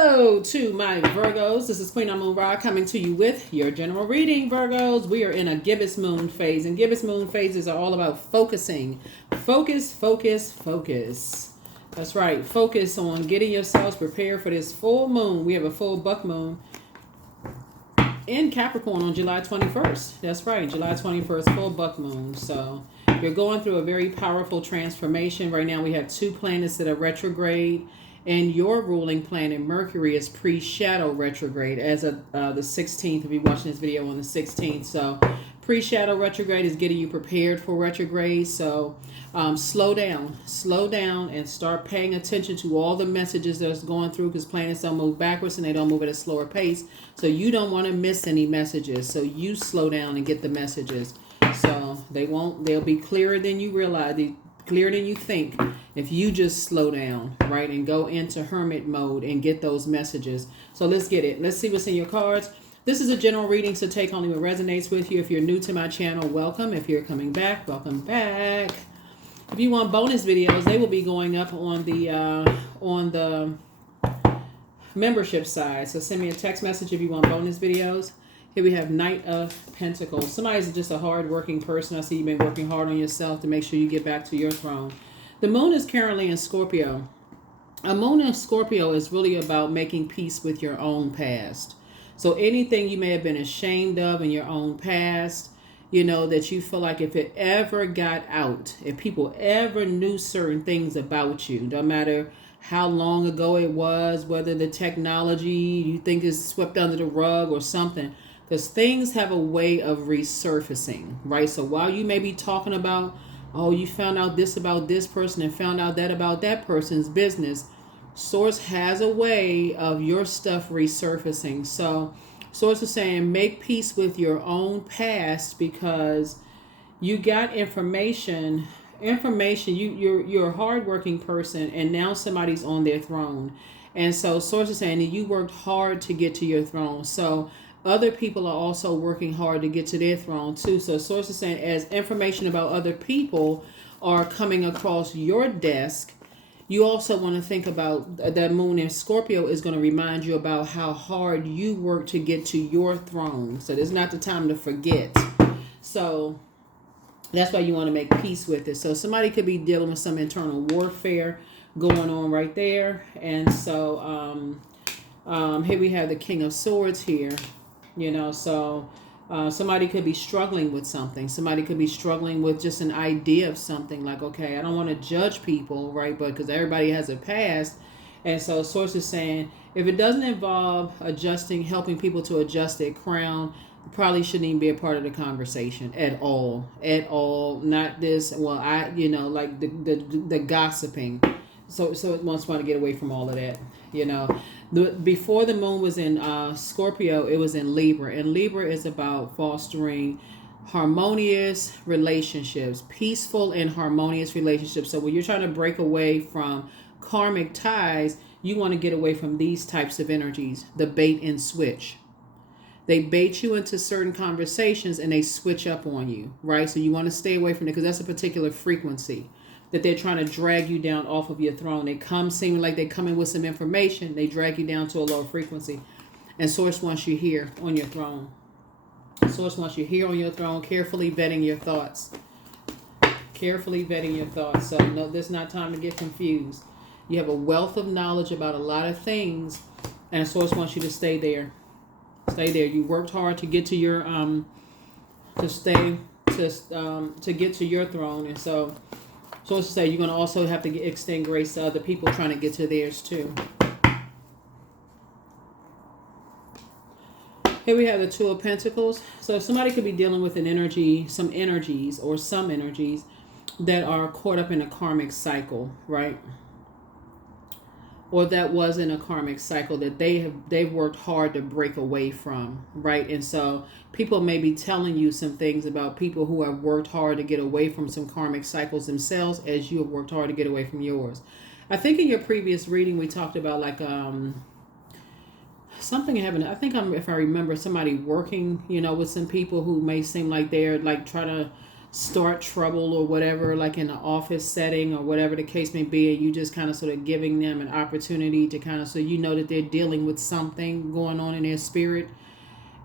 Hello to my Virgos. This is Queen Amun Ra coming to you with your general reading, Virgos. We are in a gibbous moon phase, and gibbous moon phases are all about focusing. Focus, focus, focus. That's right. Focus on getting yourselves prepared for this full moon. We have a full buck moon in Capricorn on July 21st. That's right. July 21st, full buck moon. So you're going through a very powerful transformation. Right now we have two planets that are retrograde. And your ruling planet, Mercury, is pre-shadow retrograde as of the 16th, if you're watching this video on the 16th. So pre-shadow retrograde is getting you prepared for retrograde. So slow down, and start paying attention to all the messages that's going through, because planets don't move backwards and they don't move at a slower pace. So you don't want to miss any messages. So you slow down and get the messages. So they'll be clearer than you realize, clearer than you think, if you just slow down, right, and go into hermit mode and get those messages. So let's get it. Let's see what's in your cards. This is a general reading, so take only what resonates with you. If you're new to my channel, welcome. If you're coming back, welcome back. If you want bonus videos, they will be going up on the membership side. So send me a text message if you want bonus videos. Here we have Knight of Pentacles. Somebody's just a hard-working person. I see you've been working hard on yourself to make sure you get back to your throne. The moon is currently in Scorpio. A moon in Scorpio is really about making peace with your own past. So anything you may have been ashamed of in your own past, that you feel like if it ever got out, if people ever knew certain things about you, no matter how long ago it was, whether the technology you think is swept under the rug or something, because things have a way of resurfacing, right? So while you may be talking about, oh, you found out this about this person and found out that about that person's business, Source has a way of your stuff resurfacing. So Source is saying make peace with your own past, because you got information, you're a hardworking person, and now somebody's on their throne. And so Source is saying that you worked hard to get to your throne. So other people are also working hard to get to their throne too. So Source is saying as information about other people are coming across your desk, you also want to think about that moon in Scorpio is going to remind you about how hard you work to get to your throne. So there's not the time to forget. So that's why you want to make peace with it. So somebody could be dealing with some internal warfare going on right there. And so here we have the King of Swords here. So somebody could be struggling with something. Somebody could be struggling with just an idea of something, like, okay, I don't want to judge people, right? But because everybody has a past. And so Source is saying, if it doesn't involve helping people to adjust their crown, probably shouldn't even be a part of the conversation at all. Not this, well, like the gossiping. So it wants to get away from all of that, Before the moon was in Scorpio, it was in Libra. And Libra is about fostering harmonious relationships, peaceful and harmonious relationships. So when you're trying to break away from karmic ties, you want to get away from these types of energies, the bait and switch. They bait you into certain conversations and they switch up on you, right? So you want to stay away from it, because that's a particular frequency that they're trying to drag you down off of your throne. They come seeming like they come in with some information. They drag you down to a lower frequency. And Source wants you here on your throne. Source wants you here on your throne, carefully vetting your thoughts. Carefully vetting your thoughts. So no, there's not time to get confused. You have a wealth of knowledge about a lot of things, and Source wants you to stay there. Stay there. You worked hard to get to your to get to your throne, and so Source to say you're going to also have to extend grace to other people trying to get to theirs too. Here we have the Two of Pentacles. So somebody could be dealing with some energies that are caught up in a karmic cycle, right? Or that was in a karmic cycle that they've worked hard to break away from, right? And so people may be telling you some things about people who have worked hard to get away from some karmic cycles themselves, as you have worked hard to get away from yours. I think in your previous reading we talked about like something happened. I think if I remember, somebody working, with some people who may seem like they're like trying to start trouble or whatever, like in an office setting or whatever the case may be, and you just kind of sort of giving them an opportunity to kind of, so you know that they're dealing with something going on in their spirit.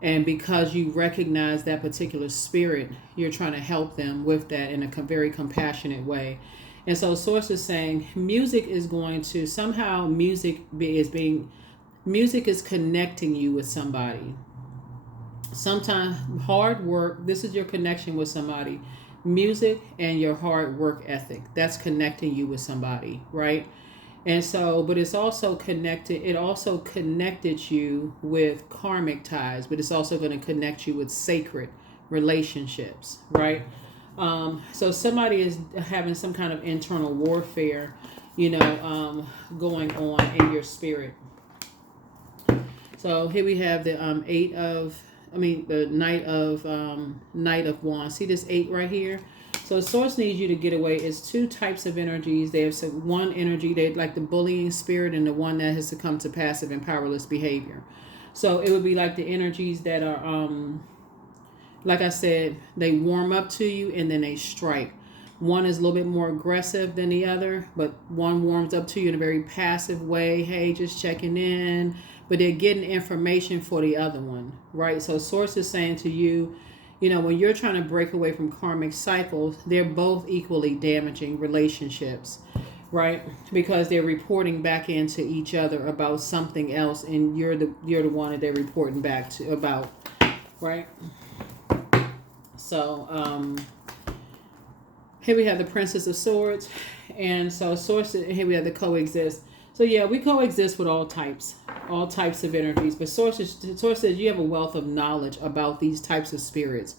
And because you recognize that particular spirit, you're trying to help them with that in a very compassionate way. And so Source is saying music is going to somehow, music is connecting you with somebody. Sometimes hard work, this is your connection with somebody. Music and your hard work ethic, that's connecting you with somebody, right? And so, but it's also connected, it also connected you with karmic ties, but it's also going to connect you with sacred relationships, right? So somebody is having some kind of internal warfare, going on in your spirit. So here we have the the Knight of Wands. See this 8 right here? So Source needs you to get away. It's two types of energies. There's one energy, they like the bullying spirit, and the one that has succumbed to passive and powerless behavior. So it would be like the energies that are, like I said, they warm up to you and then they strike. One is a little bit more aggressive than the other, but one warms up to you in a very passive way. Hey, just checking in. But they're getting information for the other one, right? So Source is saying to you, when you're trying to break away from karmic cycles, they're both equally damaging relationships, right? Because they're reporting back into each other about something else, and you're the one that they're reporting back to about, right? So here we have the Princess of Swords, and so Source. Here we have the coexist. So yeah, we coexist with all types of energies. But Source says you have a wealth of knowledge about these types of spirits.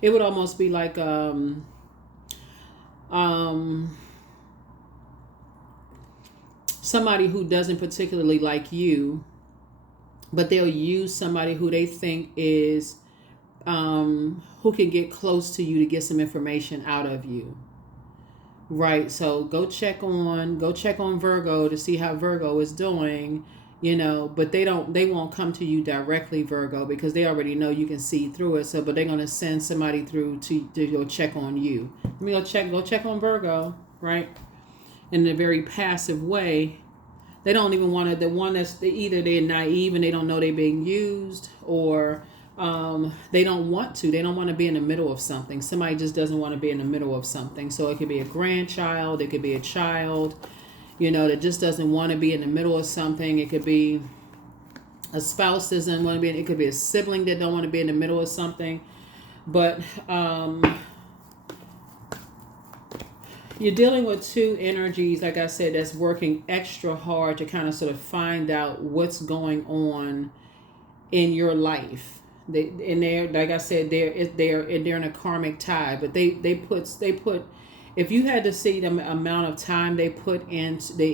It would almost be like somebody who doesn't particularly like you, but they'll use somebody who they think is who can get close to you to get some information out of you. Right, so go check on Virgo to see how Virgo is doing, but they won't come to you directly, Virgo, because they already know you can see through it. So, but they're gonna send somebody through to go check on you. Let me go check on Virgo, right? In a very passive way. They don't even want to. The one that's either they're naive and they don't know they're being used, or they don't want to. They don't want to be in the middle of something. Somebody just doesn't want to be in the middle of something. So it could be a grandchild. It could be a child, that just doesn't want to be in the middle of something. It could be a spouse doesn't want to be in. It could be a sibling that don't want to be in the middle of something. But you're dealing with two energies, like I said, that's working extra hard to kind of sort of find out what's going on in your life. They're like I said, they're in a karmic tie, but they put if you had to see the amount of time they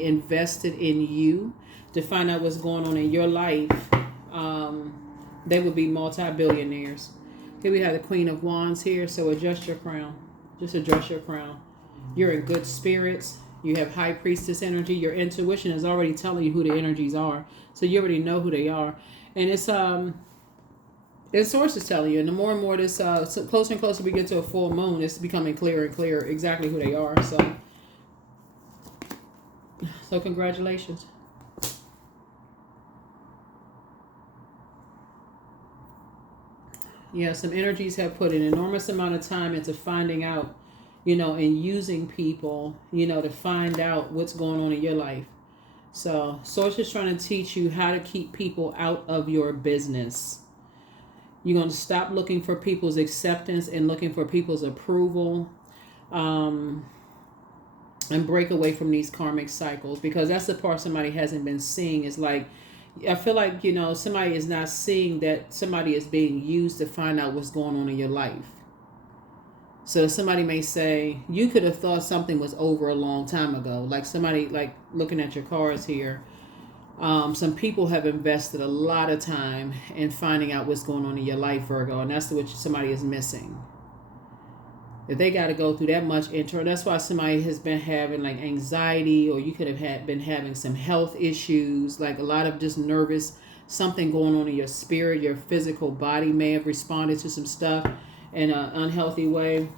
invested in you to find out what's going on in your life, they would be multi-billionaires. Here we have the Queen of Wands here, so adjust your crown. Just adjust your crown. You're in good spirits. You have High Priestess energy. Your intuition is already telling you who the energies are, so you already know who they are, and it's Source is telling you, and the more and more this, so closer and closer we get to a full moon, it's becoming clearer and clearer exactly who they are. So congratulations. Yeah, some energies have put an enormous amount of time into finding out, and using people, to find out what's going on in your life. So Source is trying to teach you how to keep people out of your business. You're going to stop looking for people's acceptance and looking for people's approval, and break away from these karmic cycles, because that's the part somebody hasn't been seeing. Is like, I feel like, somebody is not seeing that somebody is being used to find out what's going on in your life. So somebody may say, you could have thought something was over a long time ago. Like somebody, like looking at your cards here. Some people have invested a lot of time in finding out what's going on in your life, Virgo, and that's what somebody is missing. If they got to go through that much that's why somebody has been having like anxiety, or you could have been having some health issues, like a lot of just nervous, something going on in your spirit. Your physical body may have responded to some stuff in an unhealthy way.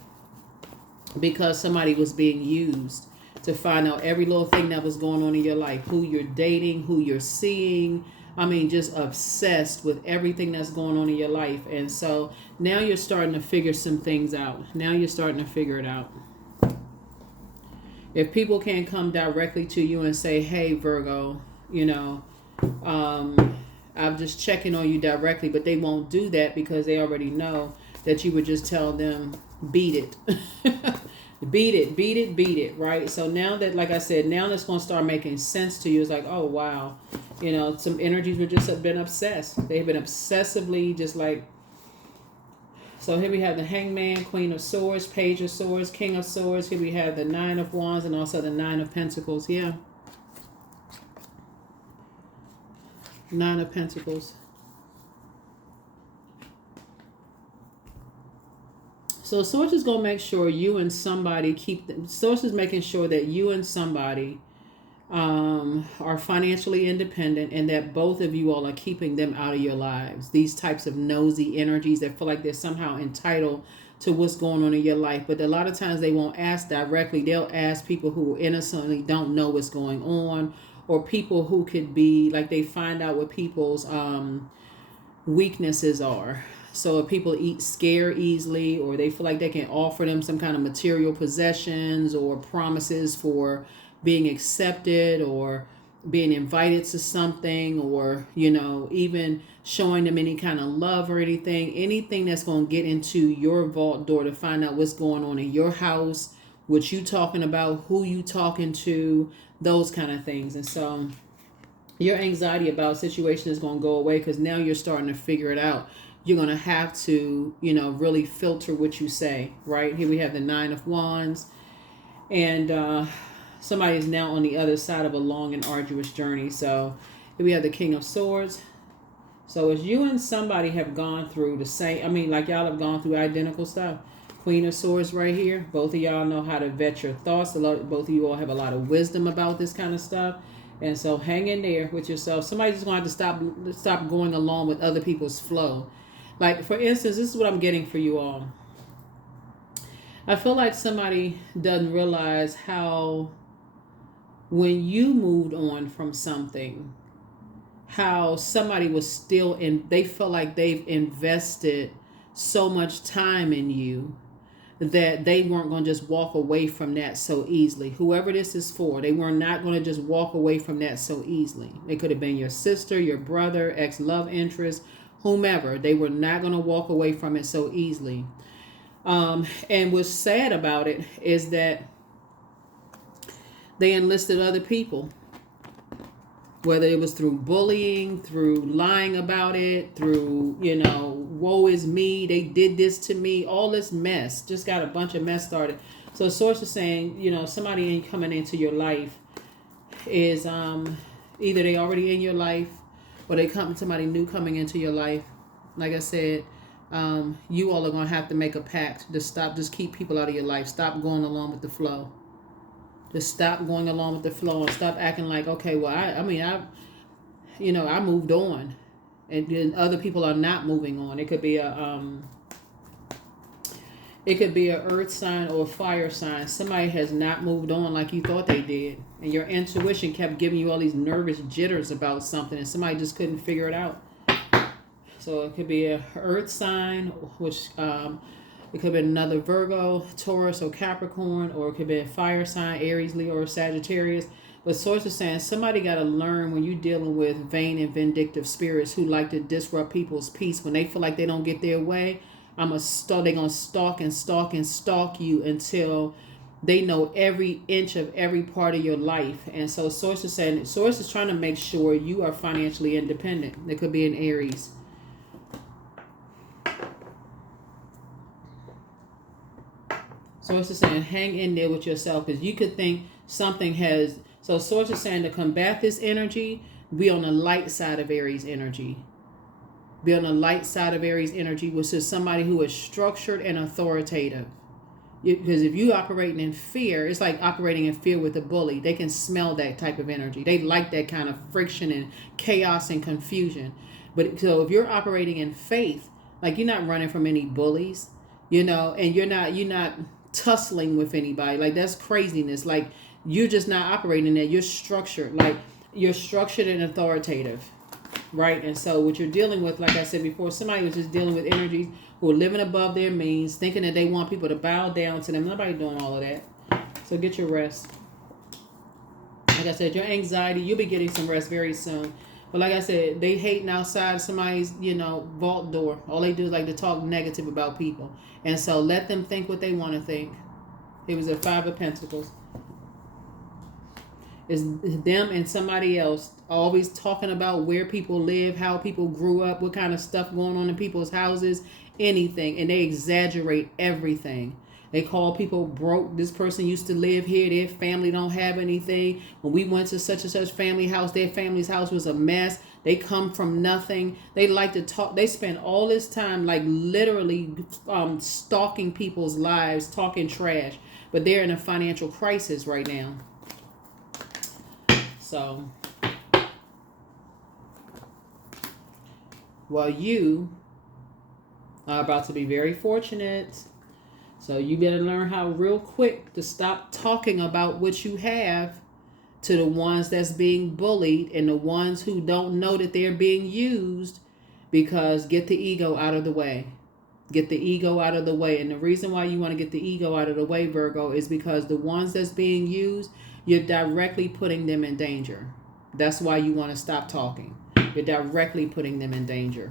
because somebody was being used to find out every little thing that was going on in your life, who you're dating, who you're seeing. I mean, just obsessed with everything that's going on in your life. And so now you're starting to figure some things out. Now you're starting to figure it out. If people can't come directly to you and say, hey, Virgo, I'm just checking on you directly, but they won't do that because they already know that you would just tell them, beat it. Beat it, beat it, beat it, right? So now that, like I said, now that's going to start making sense to you. It's like, oh, wow. Some energies were just been obsessed. They've been obsessively just like. So here we have the Hangman, Queen of Swords, Page of Swords, King of Swords. Here we have the Nine of Wands and also the Nine of Pentacles. Yeah. Nine of Pentacles. So Source is going to make sure you and somebody Source is making sure that you and somebody are financially independent and that both of you all are keeping them out of your lives. These types of nosy energies that feel like they're somehow entitled to what's going on in your life. But a lot of times they won't ask directly. They'll ask people who innocently don't know what's going on, or people who could be like, they find out what people's weaknesses are. So if people scare easily, or they feel like they can offer them some kind of material possessions or promises for being accepted or being invited to something, or, even showing them any kind of love or anything that's going to get into your vault door to find out what's going on in your house, what you talking about, who you talking to, those kind of things. And so your anxiety about a situation is going to go away because now you're starting to figure it out. You're going to have to, really filter what you say, right? Here we have the Nine of Wands, and somebody is now on the other side of a long and arduous journey. So here we have the King of Swords. So as you and somebody have gone through the same, like y'all have gone through identical stuff. Queen of Swords right here. Both of y'all know how to vet your thoughts. Both of you all have a lot of wisdom about this kind of stuff. And so hang in there with yourself. Somebody's just going to have to stop going along with other people's flow. Like, for instance, this is what I'm getting for you all. I feel like somebody doesn't realize how, when you moved on from something, how somebody was still they felt like they've invested so much time in you that they weren't going to just walk away from that so easily. Whoever this is for, they were not going to just walk away from that so easily. It could have been your sister, your brother, ex-love interest, whomever. They were not going to walk away from it so easily. And what's sad about it is that they enlisted other people, whether it was through bullying, through lying about it, through, woe is me, they did this to me, all this mess, just got a bunch of mess started. So Source is saying, somebody coming into your life is either they already in your life, or they somebody new coming into your life. Like I said, you all are going to have to make a pact to just keep people out of your life. Stop going along with the flow. Just stop going along with the flow and stop acting like, okay, well, I moved on, and then other people are not moving on. It could be a earth sign or a fire sign. Somebody has not moved on like you thought they did, and your intuition kept giving you all these nervous jitters about something, and somebody just couldn't figure it out. So it could be a earth sign, which it could be another Virgo, Taurus, or Capricorn, or it could be a fire sign, Aries, Leo, or Sagittarius. But Source is saying somebody got to learn, when you're dealing with vain and vindictive spirits who like to disrupt people's peace, when they feel like they don't get their way, they're going to stalk and stalk and stalk you until they know every inch of every part of your life. And so Source is saying, Source is trying to make sure you are financially independent. It could be an Aries. So it's just saying, hang in there with yourself, because you could think something has. So Source is saying to combat this energy, be on the light side of Aries energy. Be on the light side of Aries energy, which is somebody who is structured and authoritative. Because if you operating in fear, it's like operating in fear with a bully. They can smell that type of energy. They like that kind of friction and chaos and confusion. But so if you're operating in faith, like you're not running from any bullies, and you're not tussling with anybody. Like, that's craziness. Like, you're just not operating that. You're structured. Like, you're structured and authoritative, right? And so what you're dealing with, like I said before, somebody was just dealing with energies who are living above their means, thinking that they want people to bow down to them. Nobody doing all of that. So get your rest. Like I said, your anxiety, you'll be getting some rest very soon. But like I said, they hating outside somebody's, vault door. All they do is like to talk negative about people. And so let them think what they want to think. It was a 5 of Pentacles. It's them and somebody else always talking about where people live, how people grew up, what kind of stuff going on in people's houses, anything. And they exaggerate everything. They call people broke. This person used to live here. Their family don't have anything. When we went to such and such family house, their family's house was a mess. They come from nothing. They like to talk. They spend all this time like literally stalking people's lives, talking trash. But they're in a financial crisis right now. So, well, you are about to be very fortunate. So you better learn how real quick to stop talking about what you have to the ones that's being bullied and the ones who don't know that they're being used, because get the ego out of the way. Get the ego out of the way. And the reason why you want to get the ego out of the way, Virgo, is because the ones that's being used, you're directly putting them in danger. That's why you want to stop talking. You're directly putting them in danger.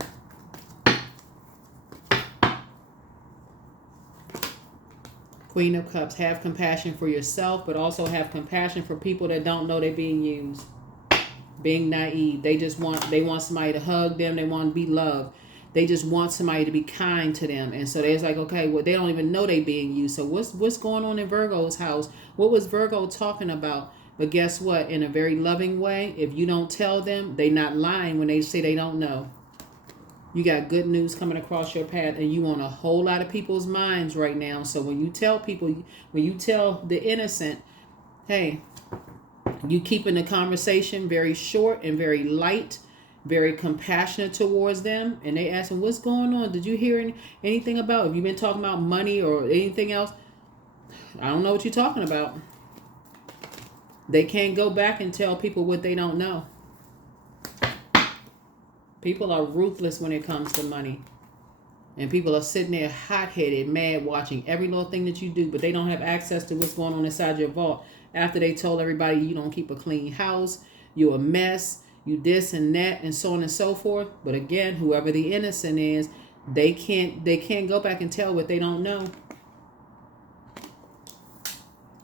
Queen of Cups, have compassion for yourself, but also have compassion for people that don't know they're being used. Being naive. They want somebody to hug them. They want to be loved. They just want somebody to be kind to them. And so they're like, okay, well, they don't even know they're being used. So what's going on in Virgo's house? What was Virgo talking about? But guess what? In a very loving way, if you don't tell them, they're not lying when they say they don't know. You got good news coming across your path, and you on a whole lot of people's minds right now. So when you tell people, when you tell the innocent, hey, you keeping the conversation very short and very light, very compassionate towards them, and they ask them, what's going on? Did you hear anything about, have you been talking about money or anything else? I don't know what you're talking about. They can't go back and tell people what they don't know. People are ruthless when it comes to money. And people are sitting there hot-headed, mad, watching every little thing that you do, but they don't have access to what's going on inside your vault. After they told everybody you don't keep a clean house, you're a mess, you this and that, and so on and so forth. But again, whoever the innocent is, they can't go back and tell what they don't know.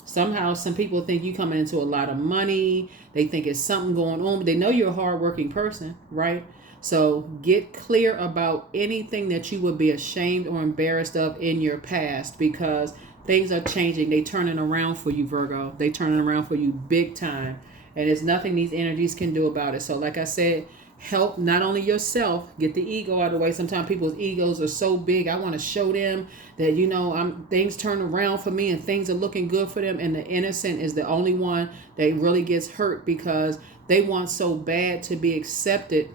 Somehow, some people think you coming into a lot of money. They think it's something going on, but they know you're a hardworking person, right? So get clear about anything that you would be ashamed or embarrassed of in your past, because things are changing. They turning around for you, Virgo. They turning around for you big time. And there's nothing these energies can do about it. So like I said, help not only yourself, get the ego out of the way. Sometimes people's egos are so big. I want to show them that, things turn around for me and things are looking good for them. And the innocent is the only one that really gets hurt, because they want so bad to be accepted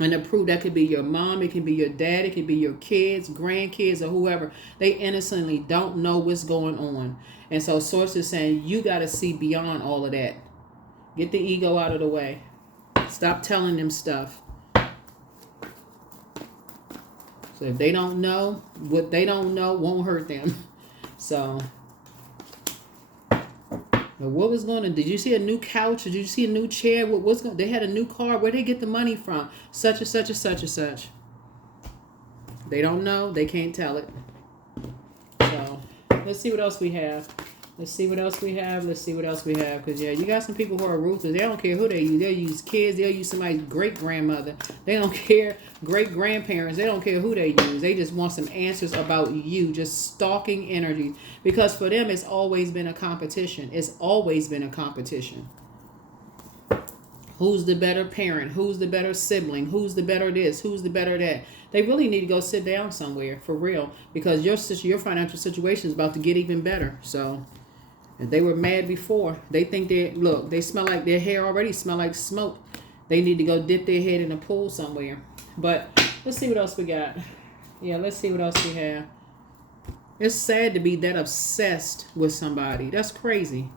and to prove. That could be your mom, it can be your dad, it can be your kids, grandkids, or whoever. They innocently don't know what's going on. And so Source is saying you got to see beyond all of that. Get the ego out of the way. Stop telling them stuff. So if they don't know, what they don't know won't hurt them. So, what was going on? Did you see a new couch? Did you see a new chair? They had a new car. Where'd they get the money from? Such and such and such and such. They don't know. They can't tell it. So, let's see what else we have. Because, yeah, you got some people who are ruthless. They don't care who they use. They'll use kids. They'll use somebody's great-grandmother. They don't care. Great-grandparents. They don't care who they use. They just want some answers about you. Just stalking energies. Because for them, it's always been a competition. It's always been a competition. Who's the better parent? Who's the better sibling? Who's the better this? Who's the better that? They really need to go sit down somewhere, for real. Because your financial situation is about to get even better. So, if they were mad before, they think they smell like, their hair already smell like smoke. They need to go dip their head in a pool somewhere. But let's see what else we got. Yeah, let's see what else we have. It's sad to be that obsessed with somebody. That's crazy.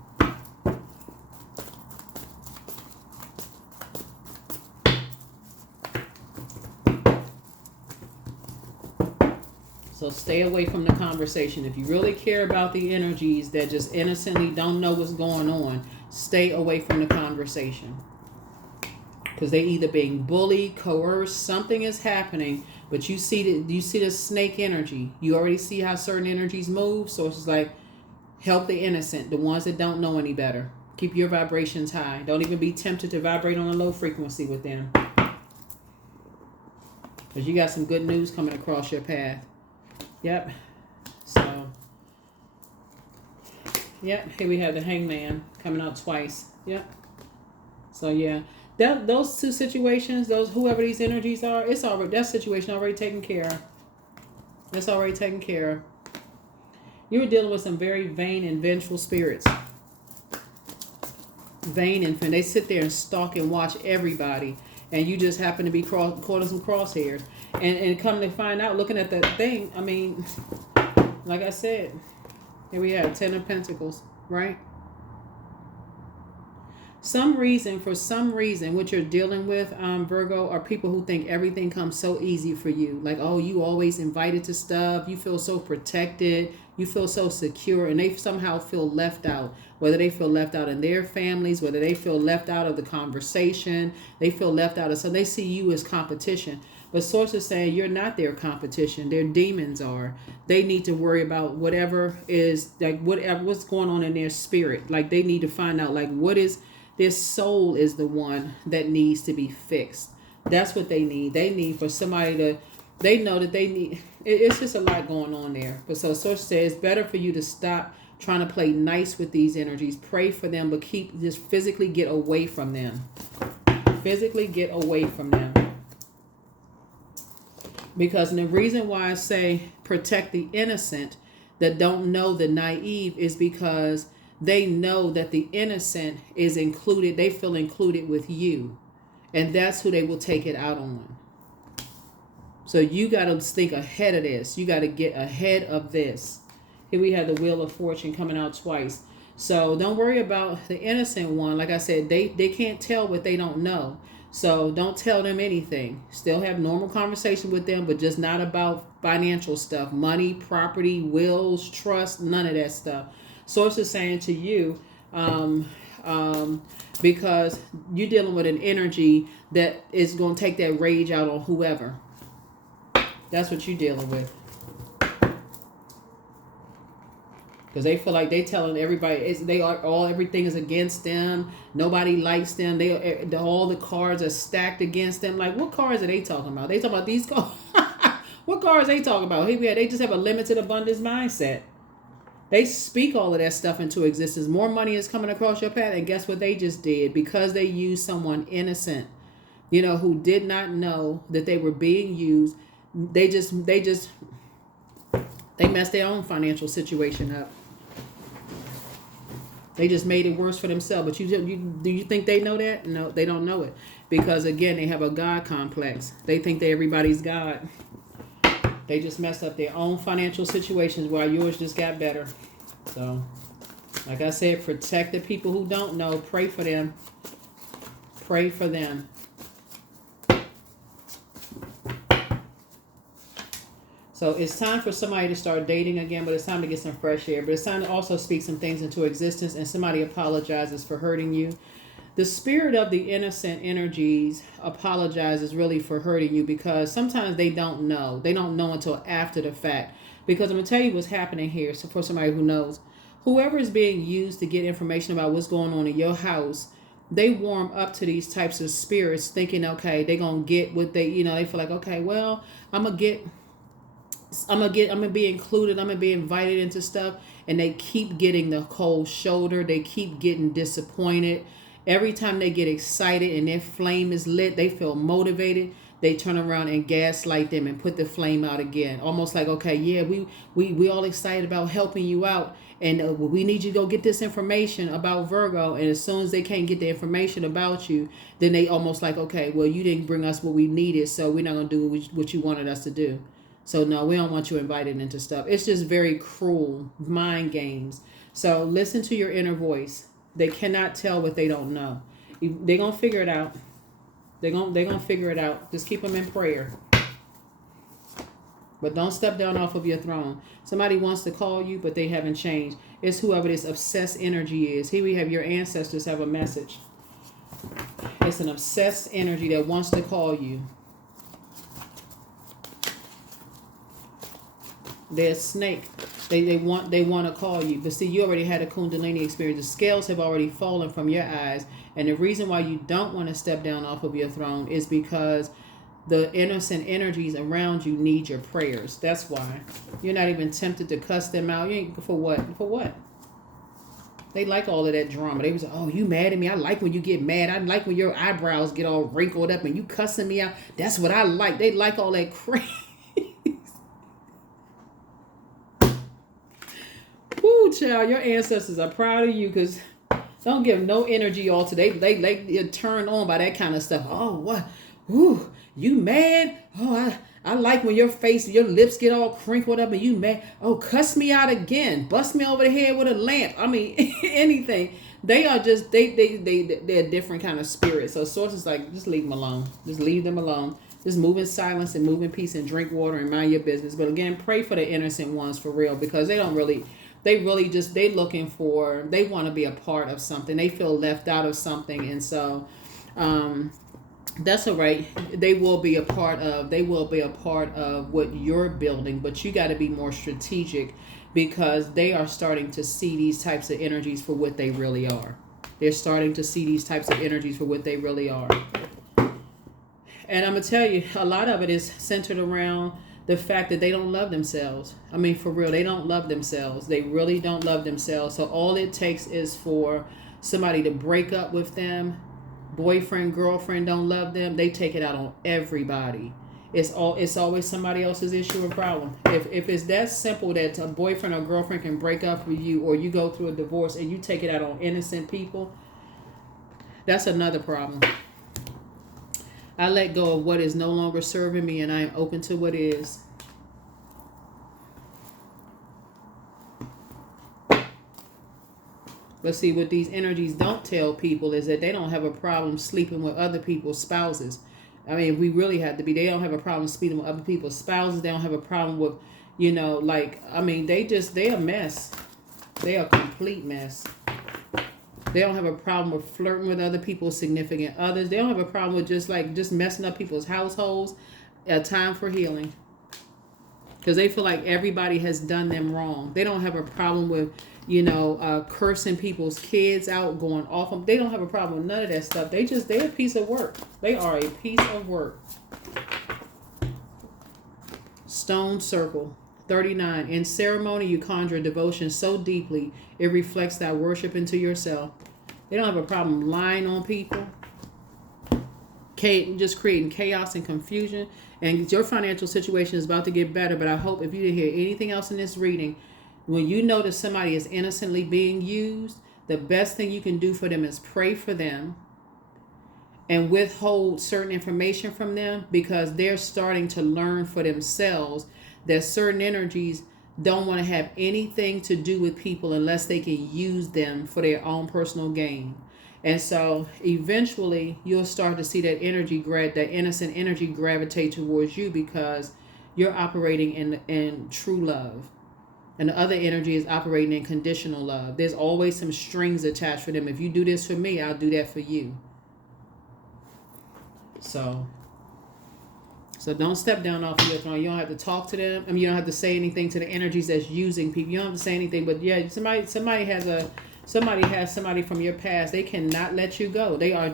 So stay away from the conversation. If you really care about the energies that just innocently don't know what's going on, stay away from the conversation. Because they either being bullied, coerced, something is happening, but you see the snake energy. You already see how certain energies move. So it's just like, help the innocent, the ones that don't know any better. Keep your vibrations high. Don't even be tempted to vibrate on a low frequency with them. Because you got some good news coming across your path. Yep. So, yep. Here we have the Hangman coming out twice. Yep. So yeah, those two situations, whoever these energies are, it's already, that situation already taken care of. That's already taken care of. You were dealing with some very vain and vengeful spirits. Vain and they sit there and stalk and watch everybody, and you just happen to be caught in some crosshairs. And come to find out, looking at that thing, I mean, like I said, here we have 10 of Pentacles, right? For some reason, what you're dealing with, Virgo, are people who think everything comes so easy for you. Like, oh, you always invited to stuff. You feel so protected. You feel so secure. And they somehow feel left out. Whether they feel left out in their families, whether they feel left out of the conversation, they feel left out of, so they see you as competition. But Source is saying you're not their competition. Their demons are. They need to worry about whatever is, like, what's going on in their spirit. Like, they need to find out, like, what is, their soul is the one that needs to be fixed. That's what they need. They need for somebody to, they know that they need, it's just a lot going on there. But so Source says it's better for you to stop trying to play nice with these energies. Pray for them, but just physically get away from them. Physically get away from them. Because the reason why I say protect the innocent that don't know the naive is because they know that the innocent is included. They feel included with you. And that's who they will take it out on. So you got to think ahead of this. You got to get ahead of this. Here we have the Wheel of Fortune coming out twice. So don't worry about the innocent one. Like I said, they can't tell what they don't know. So don't tell them anything. Still have normal conversation with them, but just not about financial stuff. Money, property, wills, trust, none of that stuff. Source is saying to you, because you're dealing with an energy that is going to take that rage out on whoever. That's what you're dealing with. Because they feel like they telling everybody everything is against them. Nobody likes them. All the cards are stacked against them. Like, what cards are they talking about? They talking about these cards. What cards they talking about? They just have a limited abundance mindset. They speak all of that stuff into existence. More money is coming across your path, and guess what they just did? Because they used someone innocent, who did not know that they were being used. They messed their own financial situation up. They just made it worse for themselves. But do you think they know that? No, they don't know it. Because, again, they have a God complex. They think that everybody's God. They just messed up their own financial situations while yours just got better. So, like I said, protect the people who don't know. Pray for them. Pray for them. So it's time for somebody to start dating again, but it's time to get some fresh air. But it's time to also speak some things into existence, and somebody apologizes for hurting you. The spirit of the innocent energies apologizes really for hurting you, because sometimes they don't know. They don't know until after the fact. Because I'm going to tell you what's happening here. So for somebody who knows, whoever is being used to get information about what's going on in your house, they warm up to these types of spirits thinking, okay, they're going to get what they feel like, okay, well, I'm going to be included. I'm going to be invited into stuff. And they keep getting the cold shoulder. They keep getting disappointed. Every time they get excited and their flame is lit, they feel motivated. They turn around and gaslight them and put the flame out again. Almost like, okay, yeah, we all excited about helping you out. And we need you to go get this information about Virgo. And as soon as they can't get the information about you, then they almost like, okay, well, you didn't bring us what we needed, so we're not going to do what you wanted us to do. So no, we don't want you invited into stuff. It's just very cruel mind games. So listen to your inner voice. They cannot tell what they don't know. They're gonna figure it out. They're gonna figure it out. Just keep them in prayer. But don't step down off of your throne. Somebody wants to call you, but they haven't changed. It's whoever this obsessed energy is. Here we have your ancestors have a message. It's an obsessed energy that wants to call you. They're a snake. They want to call you. But see, you already had a Kundalini experience. The scales have already fallen from your eyes. And the reason why you don't want to step down off of your throne is because the innocent energies around you need your prayers. That's why. You're not even tempted to cuss them out. You ain't, for what? For what? They like all of that drama. They was like, oh, you mad at me? I like when you get mad. I like when your eyebrows get all wrinkled up and you cussing me out. That's what I like. They like all that crazy. Woo, child, your ancestors are proud of you because don't give no energy all today. They turn on by that kind of stuff. Oh, what? Woo, you mad? Oh, I like when your face, your lips get all crinkled up and you mad. Oh, cuss me out again. Bust me over the head with a lamp. I mean, anything. They are just, they're a different kind of spirit. So source is like, just leave them alone. Just leave them alone. Just move in silence and move in peace and drink water and mind your business. But again, pray for the innocent ones for real because they looking for, they want to be a part of something. They feel left out of something. And so, that's all right. They will be a part of what you're building, but you got to be more strategic because they are starting to see these types of energies for what they really are. They're starting to see these types of energies for what they really are. And I'm going to tell you, a lot of it is centered around the fact that they don't love themselves. I mean, for real, they don't love themselves. They really don't love themselves. So all it takes is for somebody to break up with them. Boyfriend, girlfriend don't love them. They take it out on everybody. It's always somebody else's issue or problem. If it's that simple that a boyfriend or girlfriend can break up with you or you go through a divorce and you take it out on innocent people, that's another problem. I let go of what is no longer serving me and I am open to what is. But see, what these energies don't tell people is that they don't have a problem sleeping with other people's spouses. I mean, we really have to be. They don't have a problem sleeping with other people's spouses. They don't have a problem with, they a mess. They are a complete mess. They don't have a problem with flirting with other people's significant others. They don't have a problem with just messing up people's households. A time for healing. Because they feel like everybody has done them wrong. They don't have a problem with, cursing people's kids out, going off them. They don't have a problem with none of that stuff. They're a piece of work. They are a piece of work. Stone circle. 39. In ceremony, you conjure devotion so deeply, it reflects that worship into yourself. They don't have a problem lying on people, just creating chaos and confusion. And your financial situation is about to get better, but I hope if you didn't hear anything else in this reading, when you notice somebody is innocently being used, the best thing you can do for them is pray for them and withhold certain information from them because they're starting to learn for themselves that certain energies don't want to have anything to do with people unless they can use them for their own personal gain. And so eventually you'll start to see that that innocent energy gravitate towards you because you're operating in true love. And the other energy is operating in conditional love. There's always some strings attached for them. If you do this for me, I'll do that for you. So don't step down off of your throne. You don't have to talk to them. I mean, you don't have to say anything to the energies that's using people. You don't have to say anything. But yeah, somebody has somebody from your past. They cannot let you go. They are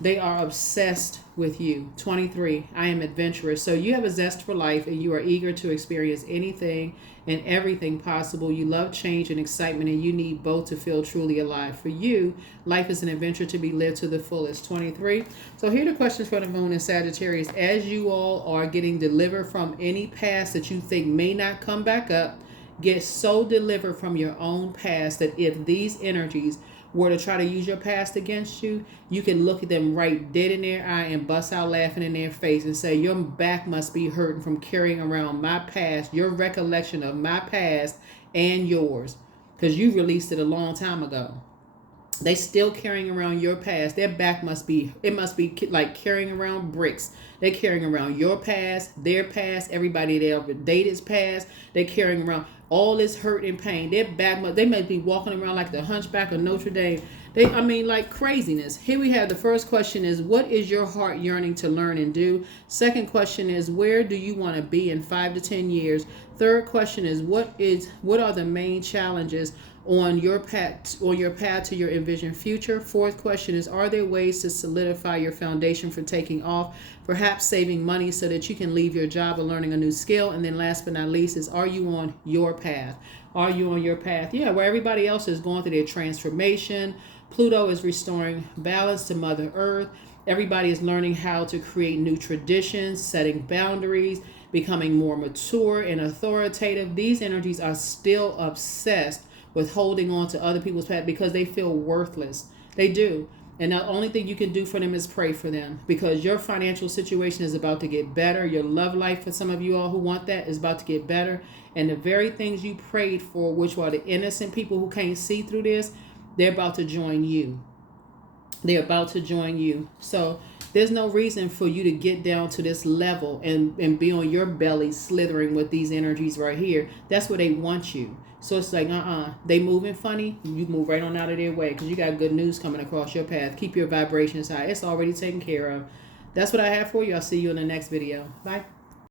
they are obsessed with you. 23. I am adventurous. So you have a zest for life and you are eager to experience anything and everything possible. You love change and excitement and you need both to feel truly alive. For you, life is an adventure to be lived to the fullest. 23. So here are the questions for the moon and Sagittarius. As you all are getting delivered from any past that you think may not come back up, get so delivered from your own past that if these energies were to try to use your past against you, you can look at them right dead in their eye and bust out laughing in their face and say, your back must be hurting from carrying around my past, your recollection of my past and yours, because you released it a long time ago. They still carrying around your past. Their back must be, it must be like carrying around bricks. They're carrying around your past, their past, everybody they ever dated's past. They're carrying around all this hurt and pain. Their back, they may be walking around like the hunchback of Notre Dame. Like craziness. Here we have the first question is, what is your heart yearning to learn and do? Second question is, where do you want to be in 5 to 10 years? Third question is, what are the main challenges on your path to your envisioned future? Fourth question is, are there ways to solidify your foundation for taking off, perhaps saving money so that you can leave your job or learning a new skill? And then last but not least is, are you on your path? Are you on your path? Yeah, where everybody else is going through their transformation. Pluto is restoring balance to Mother Earth. Everybody is learning how to create new traditions, setting boundaries, becoming more mature and authoritative. These energies are still obsessed with holding on to other people's path because they feel worthless. They do. And the only thing you can do for them is pray for them, because your financial situation is about to get better. Your love life, for some of you all who want that, is about to get better. And the very things you prayed for, which are the innocent people who can't see through this, they're about to join you. They're about to join you. So there's no reason for you to get down to this level and be on your belly slithering with these energies right here. That's where they want you. So it's like, they moving funny. You move right on out of their way, because you got good news coming across your path. Keep your vibrations high. It's already taken care of. That's what I have for you. I'll see you in the next video. Bye.